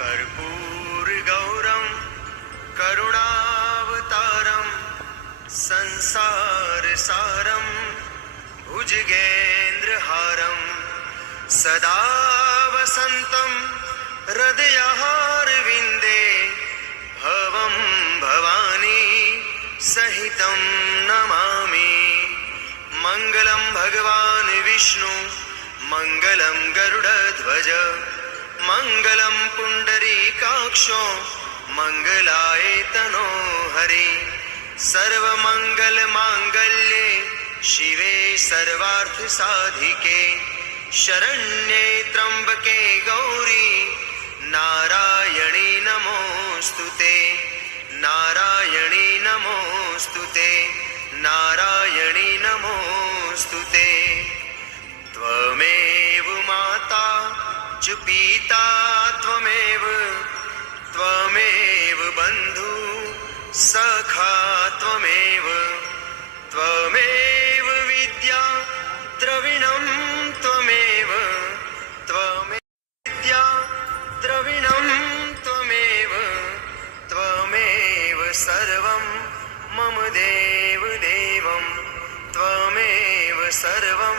कर्पूरगौरं करुणावतारं संसारसारं भुजगेन्द्रहारं सदा वसन्तं हृदयारविन्दे भवं भवानी सहितं नमामि। मङ्गलं भगवान् विष्णु मङ्गलं गरुडध्वज मङ्गलं पुण्डरीकाक्षो मङ्गलाय तनो हरि। सर्वमङ्गलमाङ्गल्ये शिवे सर्वार्थसाधिके शरण्ये त्र्यम्बके गौरी नारायणी नमोऽस्तुते नारायणी नमोऽस्तुते नारायणी नमोऽस्तुते। त्वमेव माता च पिता त्वमेव त्वमेव बन्धु सखा त्वमेव त्वमेव विद्या द्रविणं त्वमेव त्वमेव विद्या द्रविणं त्वमेव त्वमेव सर्वं मम देवदेवं त्वमेव सर्वं